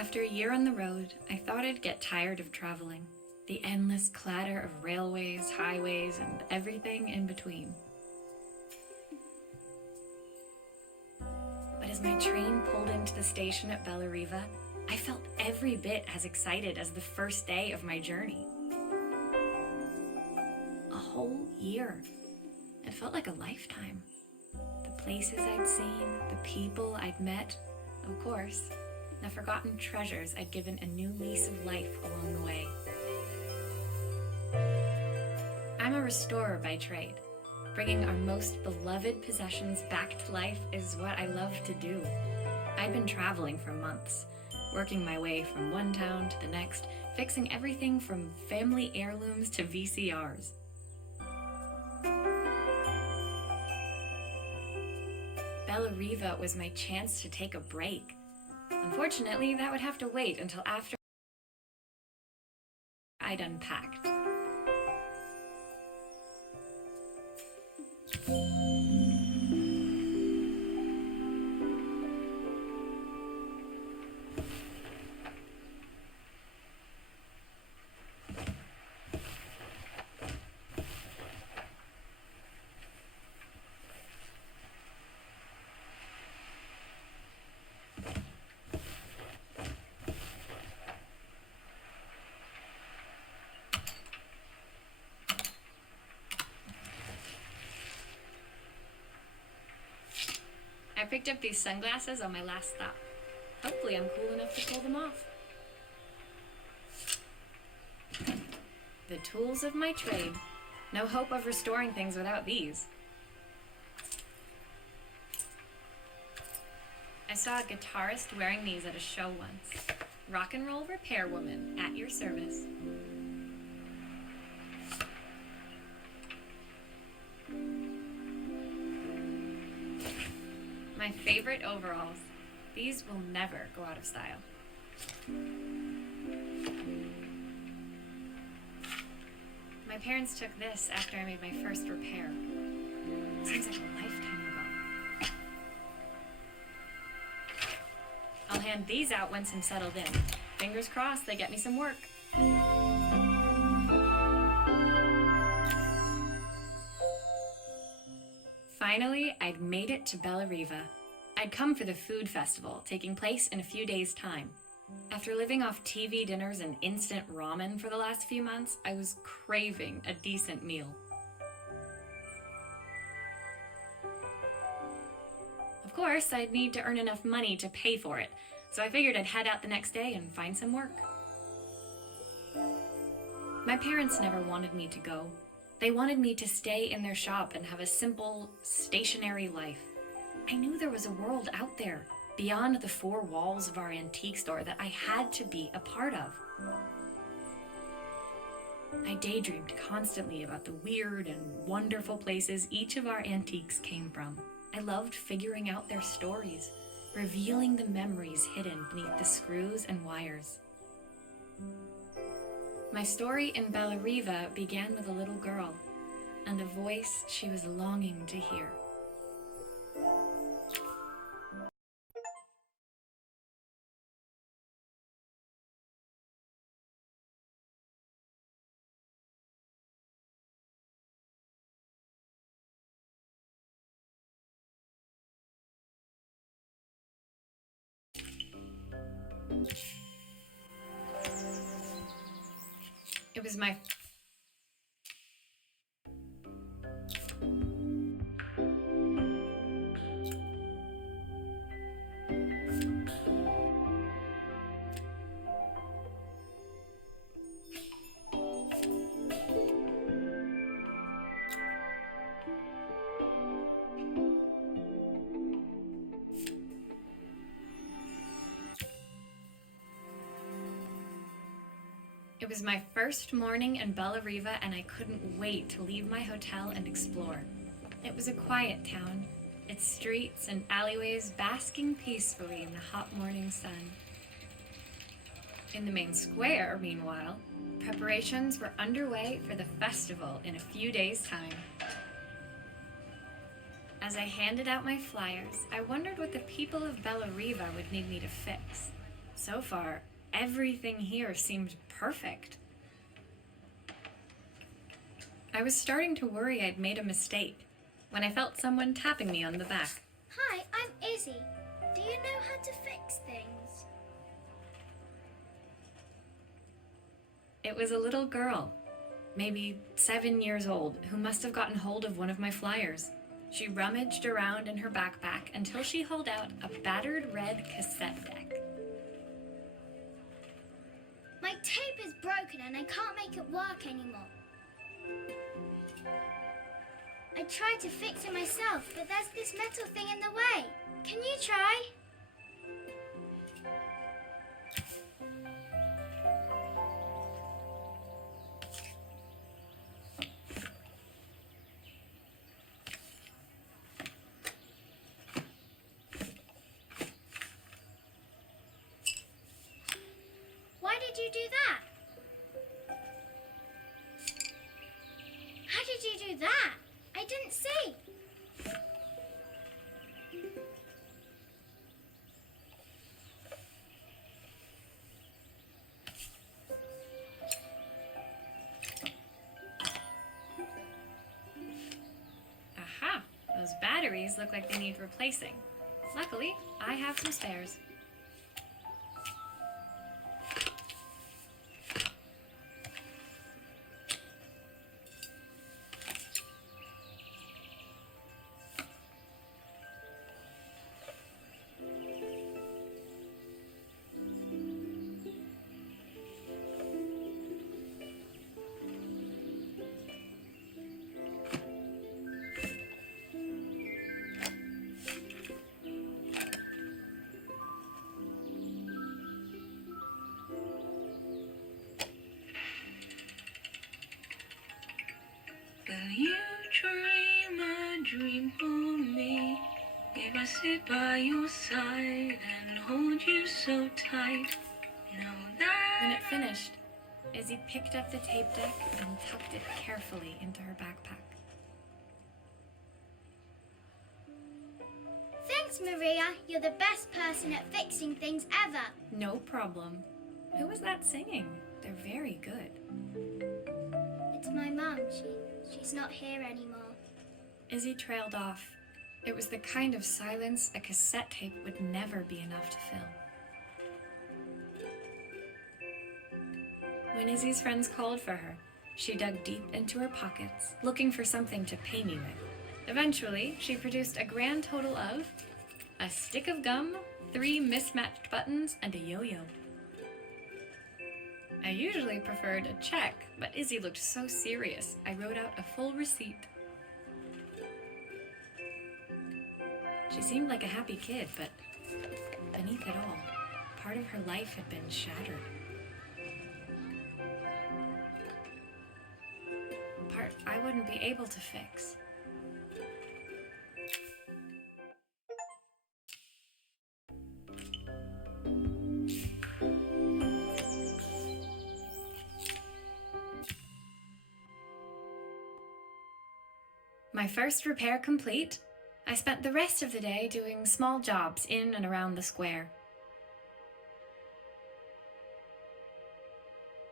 After a year on the road, I thought I'd get tired of traveling. The endless clatter of railways, highways, and everything in between. But as my train pulled into the station at Bellariva, I felt every bit as excited as the first day of my journey. A whole year. It felt like a lifetime. The places I'd seen, the people I'd met, of course, the forgotten treasures I'd given a new lease of life along the way. I'm a restorer by trade. Bringing our most beloved possessions back to life is what I love to do. I'd been traveling for months, working my way from one town to the next, fixing everything from family heirlooms to VCRs. Bellariva was my chance to take a break. Unfortunately, that would have to wait until after I'd unpacked. I picked up these sunglasses on my last stop. Hopefully I'm cool enough to pull them off. The tools of my trade. No hope of restoring things without these. I saw a guitarist wearing these at a show once. Rock and roll repair woman, at your service. My favorite overalls. These will never go out of style. My parents took this after I made my first repair. Seems like a lifetime ago. I'll hand these out once I'm settled in. Fingers crossed they get me some work. Finally, I'd made it to Bellariva. I'd come for the food festival, taking place in a few days' time. After living off TV dinners and instant ramen for the last few months, I was craving a decent meal. Of course, I'd need to earn enough money to pay for it, so I figured I'd head out the next day and find some work. My parents never wanted me to go. They wanted me to stay in their shop and have a simple, stationary life. I knew there was a world out there, beyond the four walls of our antique store, that I had to be a part of. I daydreamed constantly about the weird and wonderful places each of our antiques came from. I loved figuring out their stories, revealing the memories hidden beneath the screws and wires. My story in Bellariva began with a little girl and a voice she was longing to hear. It was my It was my first morning in Bellariva, and I couldn't wait to leave my hotel and explore. It was a quiet town, its streets and alleyways basking peacefully in the hot morning sun. In the main square, meanwhile, preparations were underway for the festival in a few days' time. As I handed out my flyers, I wondered what the people of Bellariva would need me to fix. So far, everything here seemed perfect. I was starting to worry I'd made a mistake when I felt someone tapping me on the back. Hi, I'm Izzy. Do you know how to fix things? It was a little girl, maybe 7 years old, who must have gotten hold of one of my flyers. She rummaged around in her backpack until she hauled out a battered red cassette deck. My tape is broken and I can't make it work anymore. I tried to fix it myself, but there's this metal thing in the way. Can you try? Why did you do that? How did you do that? I didn't see. Aha! Those batteries look like they need replacing. Luckily, I have some spares. Will you dream a dream for me? If I sit by your side and hold you so tight, know that. When it finished, Izzy picked up the tape deck and tucked it carefully into her backpack. Thanks, Maria. You're the best person at fixing things ever. No problem. Who was that singing? They're very good. It's my mum. She's not here anymore. Izzy trailed off. It was the kind of silence a cassette tape would never be enough to fill. When Izzy's friends called for her, she dug deep into her pockets, looking for something to pay me with. Eventually, she produced a grand total of a stick of gum, 3 mismatched buttons, and a yo-yo. I usually preferred a check, but Izzy looked so serious, I wrote out a full receipt. She seemed like a happy kid, but beneath it all, part of her life had been shattered. Part I wouldn't be able to fix. My first repair complete, I spent the rest of the day doing small jobs in and around the square.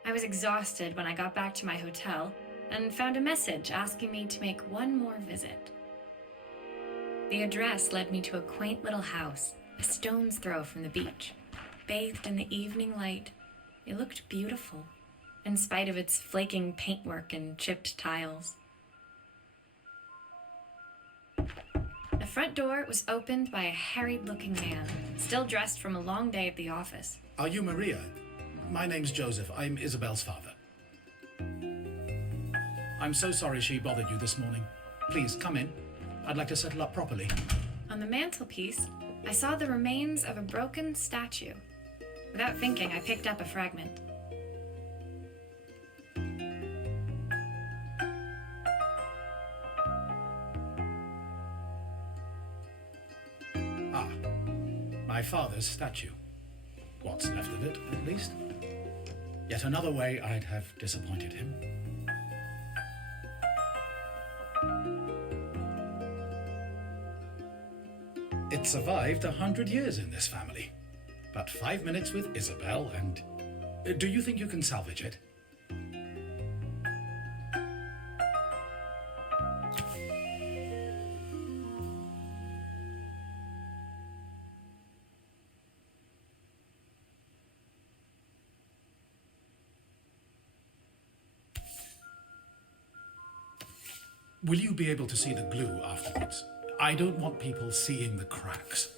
I was exhausted when I got back to my hotel and found a message asking me to make one more visit. The address led me to a quaint little house, a stone's throw from the beach. Bathed in the evening light, it looked beautiful, in spite of its flaking paintwork and chipped tiles. The front door was opened by a harried-looking man, still dressed from a long day at the office. Are you Maria? My name's Joseph. I'm Isabel's father. I'm so sorry she bothered you this morning. Please, come in. I'd like to settle up properly. On the mantelpiece, I saw the remains of a broken statue. Without thinking, I picked up a fragment. Ah, my father's statue. What's left of it, at least. Yet another way I'd have disappointed him. It survived 100 years in this family. but 5 minutes with Isabel and... do you think you can salvage it? Will you be able to see the glue afterwards? I don't want people seeing the cracks.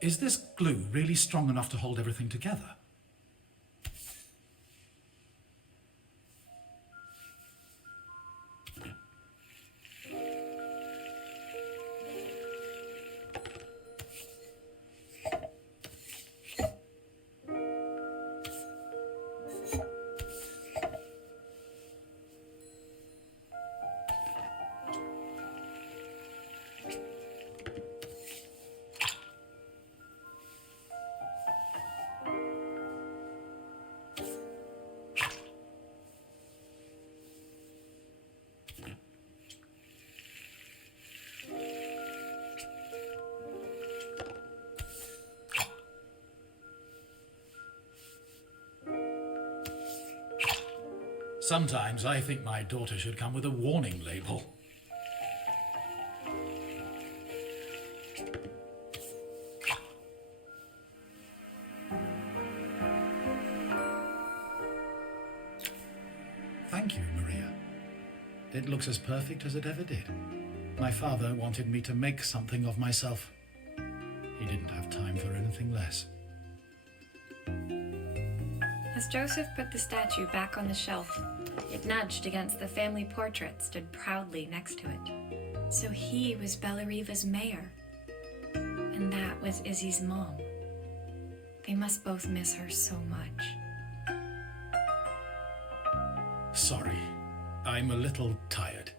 Is this glue really strong enough to hold everything together? Sometimes I think my daughter should come with a warning label. Thank you, Maria. It looks as perfect as it ever did. My father wanted me to make something of myself. He didn't have time for anything less. As Joseph put the statue back on the shelf, it nudged against the family portrait stood proudly next to it. So he was Bellariva's mayor. And that was Izzy's mom. They must both miss her so much. Sorry, I'm a little tired.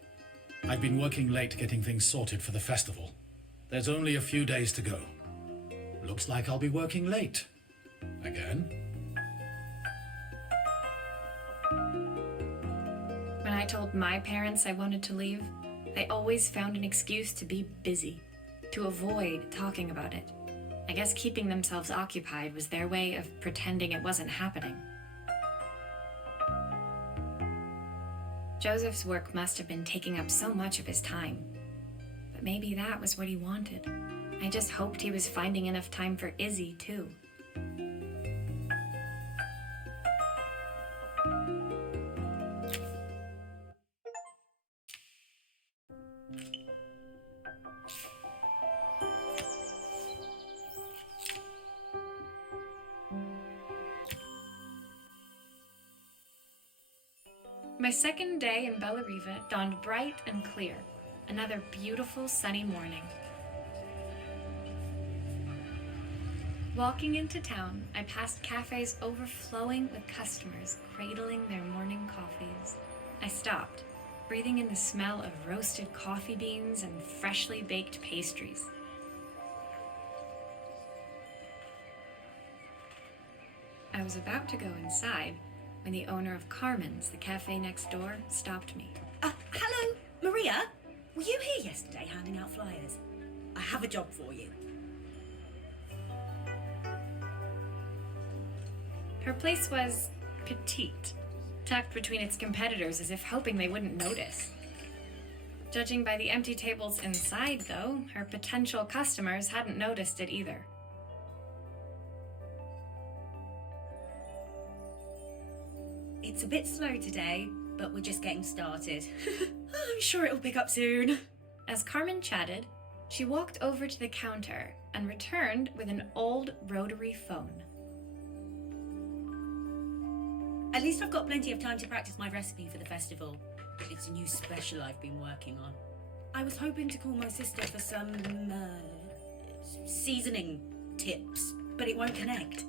I've been working late getting things sorted for the festival. There's only a few days to go. Looks like I'll be working late. Again. When I told my parents I wanted to leave, they always found an excuse to be busy, to avoid talking about it. I guess keeping themselves occupied was their way of pretending it wasn't happening. Joseph's work must have been taking up so much of his time. But maybe that was what he wanted. I just hoped he was finding enough time for Izzy, too. My second day in Bellariva dawned bright and clear. Another beautiful sunny morning. Walking into town, I passed cafes overflowing with customers cradling their morning coffees. I stopped, breathing in the smell of roasted coffee beans and freshly baked pastries. I was about to go inside when the owner of Carmen's, the cafe next door, stopped me. Hello, Maria? Were you here yesterday handing out flyers? I have a job for you. Her place was petite, tucked between its competitors as if hoping they wouldn't notice. Judging by the empty tables inside, though, her potential customers hadn't noticed it either. It's a bit slow today, but we're just getting started. I'm sure it'll pick up soon. As Carmen chatted, she walked over to the counter and returned with an old rotary phone. At least I've got plenty of time to practice my recipe for the festival. It's a new special I've been working on. I was hoping to call my sister for some, seasoning tips, but it won't connect.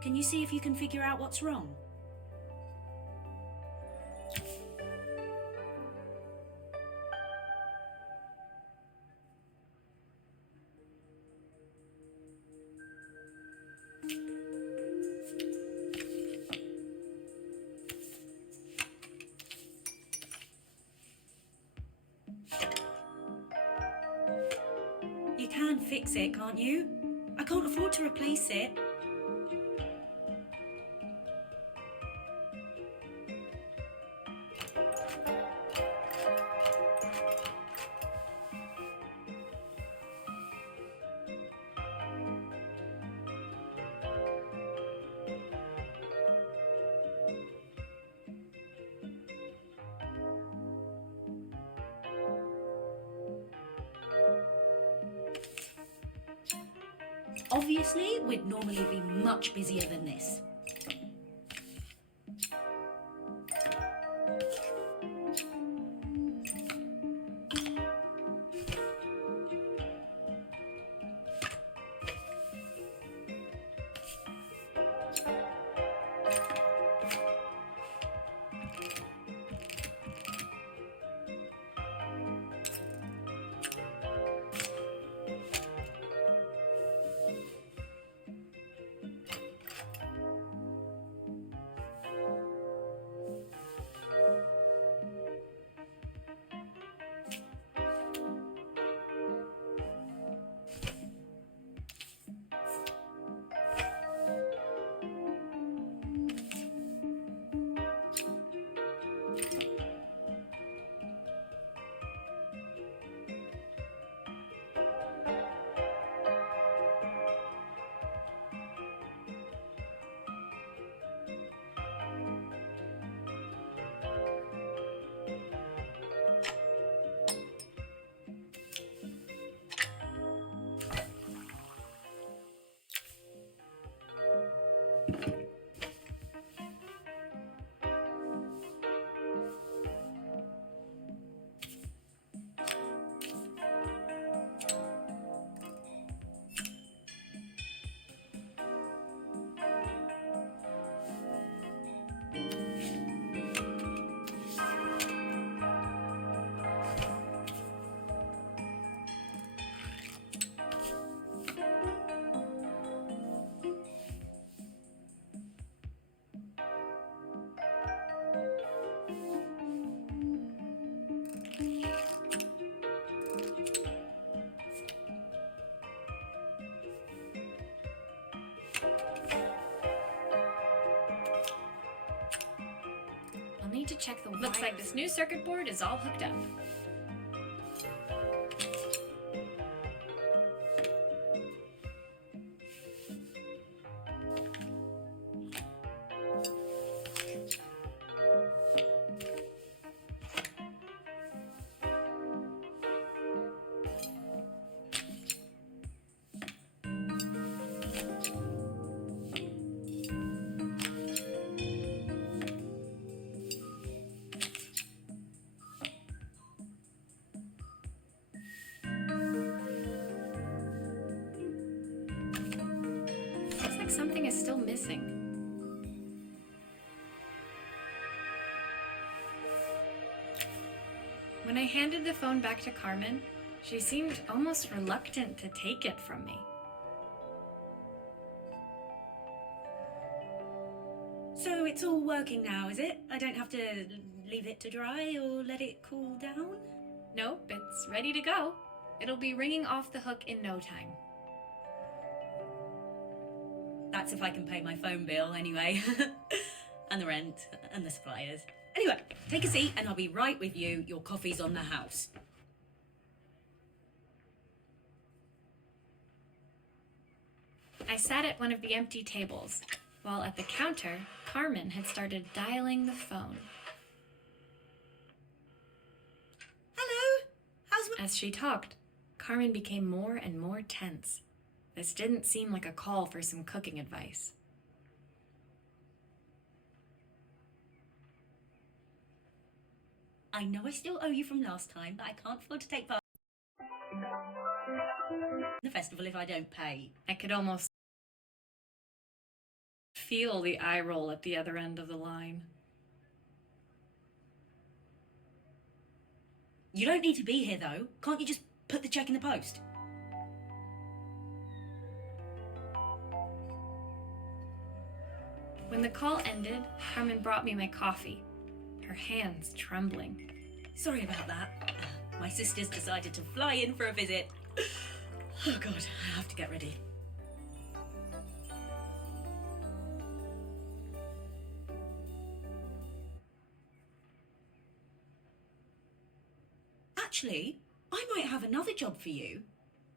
Can you see if you can figure out what's wrong? You can fix it, can't you? I can't afford to replace it. Obviously, we'd normally be much busier than this. I'll need to check the wires. Looks like this new circuit board is all hooked up. Looks like something is still missing. When I handed the phone back to Carmen, she seemed almost reluctant to take it from me. So it's all working now, is it? I don't have to leave it to dry or let it cool down? Nope, it's ready to go. It'll be ringing off the hook in no time. That's if I can pay my phone bill anyway. And the rent and the suppliers. Anyway, take a seat and I'll be right with you. Your coffee's on the house. I sat at one of the empty tables, while at the counter, Carmen had started dialing the phone. Hello? How's my... As she talked, Carmen became more and more tense. This didn't seem like a call for some cooking advice. I know I still owe you from last time, but I can't afford to take part in the festival if I don't pay. I could almost feel the eye roll at the other end of the line. You don't need to be here though. Can't you just put the check in the post? When the call ended, Carmen brought me my coffee, her hands trembling. Sorry about that. My sister's decided to fly in for a visit. Oh God, I have to get ready. Actually, I might have another job for you.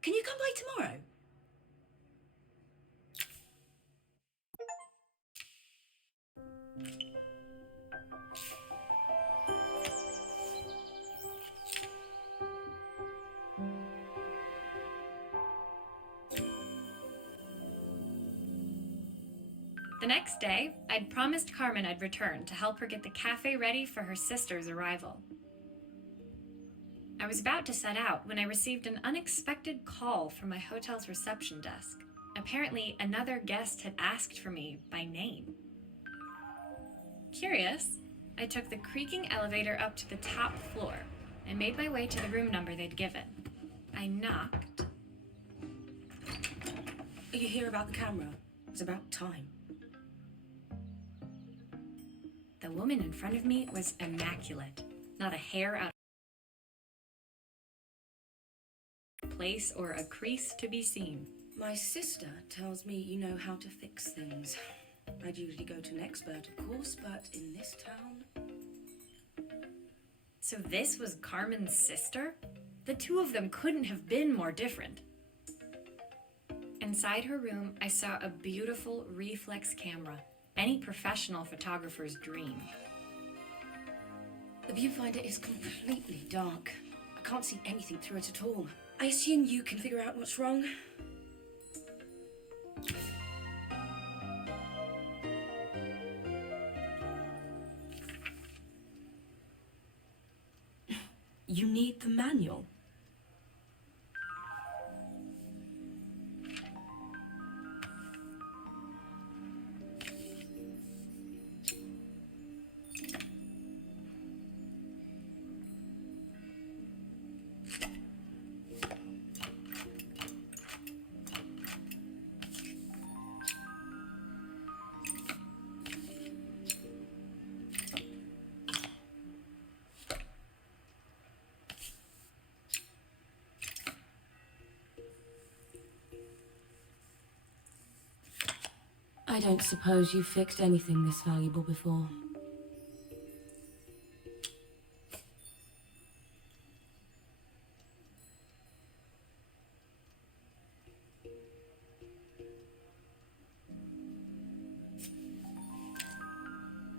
Can you come by tomorrow? The next day, I'd promised Carmen I'd return to help her get the cafe ready for her sister's arrival. I was about to set out when I received an unexpected call from my hotel's reception desk. Apparently, another guest had asked for me by name. Curious, I took the creaking elevator up to the top floor and made my way to the room number they'd given. I knocked. Are you here about the camera? It's about time. The woman in front of me was immaculate, not a hair out of place or a crease to be seen. My sister tells me you know how to fix things. I'd usually go to an expert, of course, but in this town... So this was Carmen's sister? The two of them couldn't have been more different. Inside her room, I saw a beautiful reflex camera, any professional photographer's dream. The viewfinder is completely dark. I can't see anything through it at all. I assume you can figure out what's wrong. You need the manual. I don't suppose you've fixed anything this valuable before.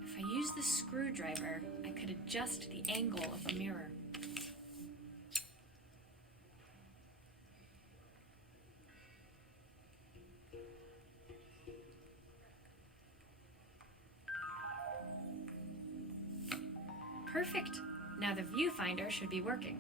If I used the screwdriver, I could adjust the angle of the mirror. Perfect. Now the viewfinder should be working.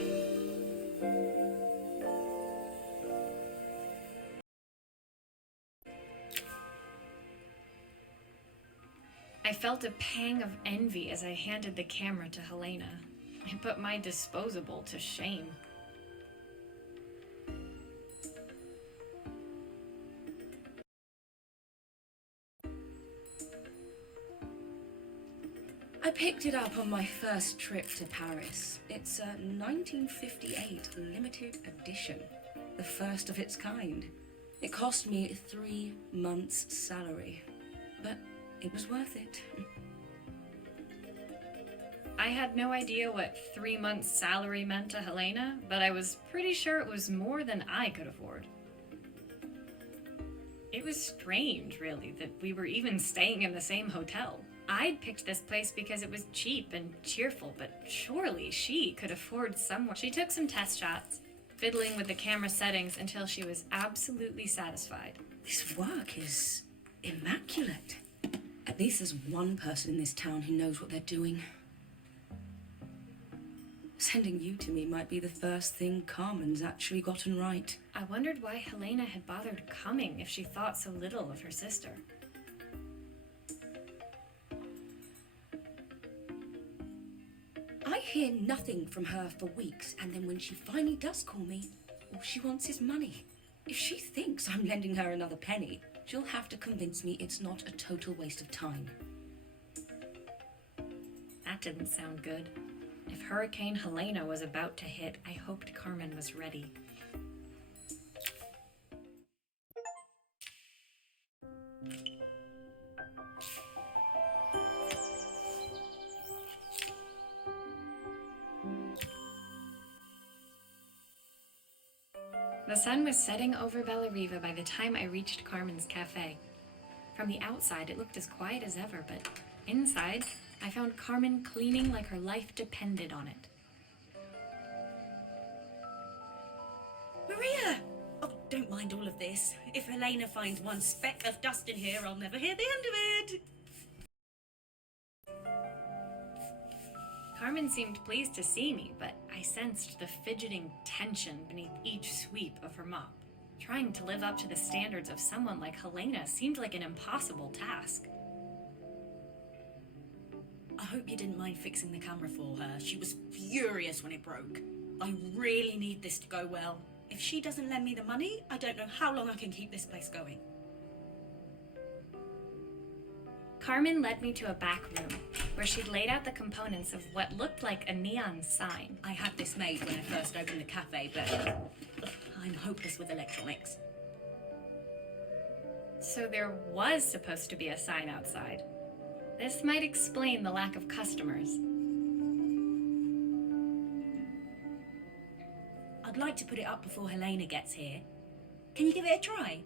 I felt a pang of envy as I handed the camera to Helena. I put my disposable to shame. I picked it up on my first trip to Paris. It's a 1958 limited edition, the first of its kind. It cost me 3 months' salary, but it was worth it. I had no idea what 3 months' salary meant to Helena, but I was pretty sure it was more than I could afford. It was strange, really, that we were even staying in the same hotel. I'd picked this place because it was cheap and cheerful, but surely she could afford somewhere. She took some test shots, fiddling with the camera settings until she was absolutely satisfied. This work is immaculate. At least there's one person in this town who knows what they're doing. Sending you to me might be the first thing Carmen's actually gotten right. I wondered why Helena had bothered coming if she thought so little of her sister. I hear nothing from her for weeks, and then when she finally does call me, all she wants is money. If she thinks I'm lending her another penny, she'll have to convince me it's not a total waste of time. That didn't sound good. If Hurricane Helena was about to hit, I hoped Carmen was ready. The sun was setting over Bella Riva by the time I reached Carmen's cafe. From the outside, it looked as quiet as ever, but inside, I found Carmen cleaning like her life depended on it. Maria! Oh, don't mind all of this. If Helena finds one speck of dust in here, I'll never hear the end of it. Carmen seemed pleased to see me, but I sensed the fidgeting tension beneath each sweep of her mop. Trying to live up to the standards of someone like Helena seemed like an impossible task. I hope you didn't mind fixing the camera for her. She was furious when it broke. I really need this to go well. If she doesn't lend me the money, I don't know how long I can keep this place going. Carmen led me to a back room, where she'd laid out the components of what looked like a neon sign. I had this made when I first opened the cafe, but I'm hopeless with electronics. So there was supposed to be a sign outside. This might explain the lack of customers. I'd like to put it up before Helena gets here. Can you give it a try?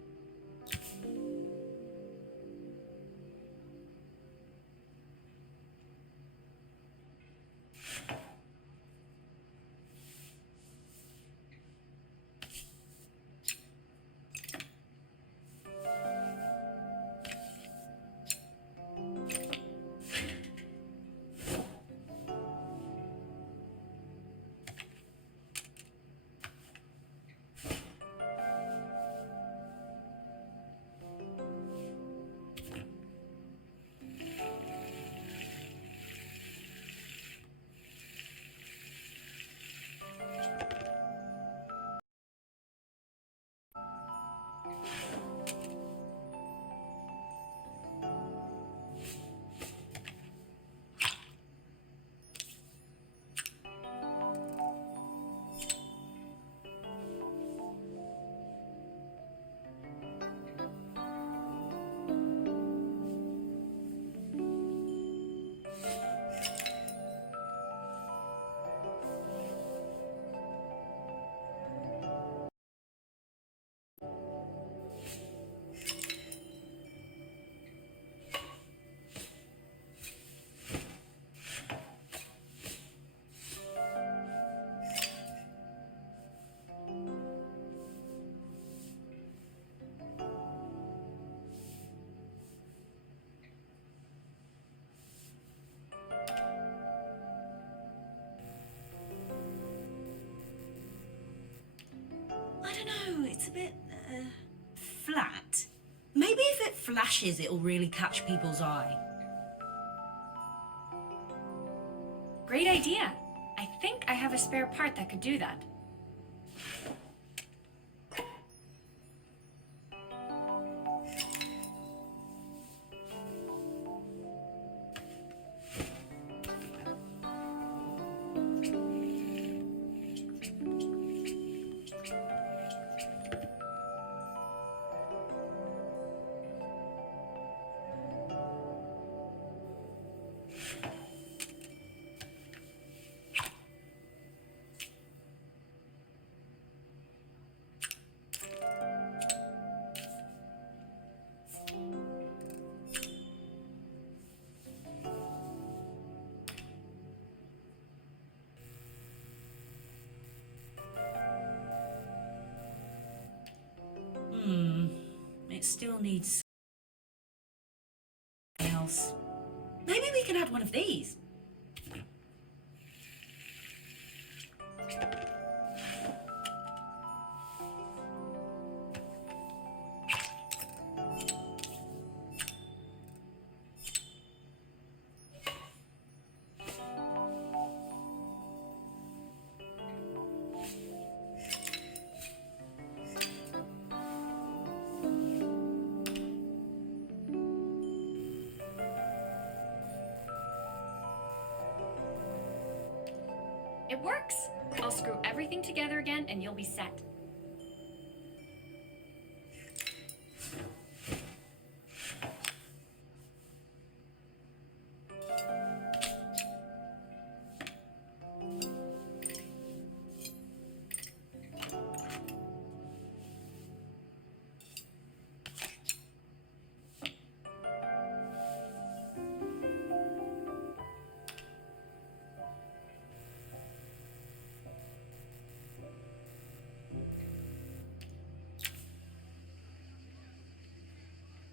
it's a bit, flat. Maybe if it flashes, it'll really catch people's eye. Great idea. I think I have a spare part that could do that. It still needs something else. Maybe we can add one of these. It works! I'll screw everything together again and you'll be set.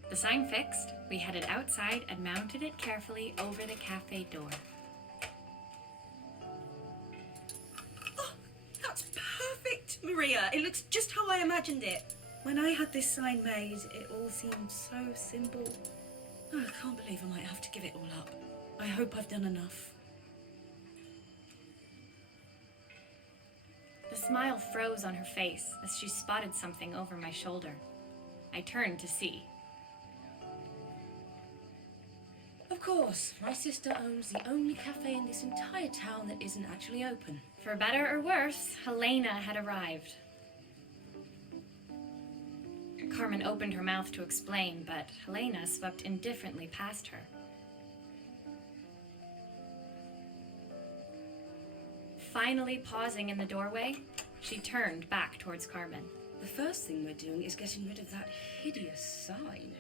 The sign fixed, we headed outside and mounted it carefully over the cafe door. Oh, that's perfect, Maria. It looks just how I imagined it. When I had this sign made, it all seemed so simple. Oh, I can't believe I might have to give it all up. I hope I've done enough. The smile froze on her face as she spotted something over my shoulder. I turned to see. Of course, my sister owns the only cafe in this entire town that isn't actually open. For better or worse, Helena had arrived. Carmen opened her mouth to explain, but Helena swept indifferently past her. Finally pausing in the doorway, she turned back towards Carmen. The first thing we're doing is getting rid of that hideous sign.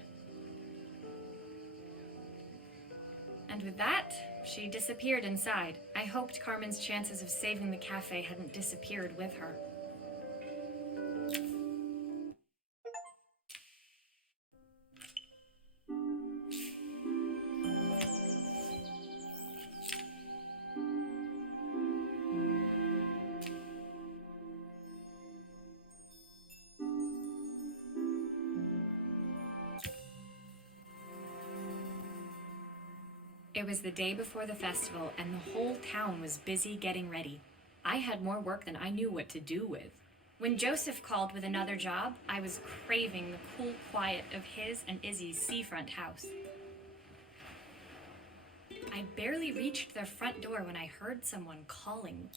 And with that, she disappeared inside. I hoped Carmen's chances of saving the cafe hadn't disappeared with her. It was the day before the festival, and the whole town was busy getting ready. I had more work than I knew what to do with. When Joseph called with another job, I was craving the cool quiet of his and Izzy's seafront house. I barely reached their front door when I heard someone calling.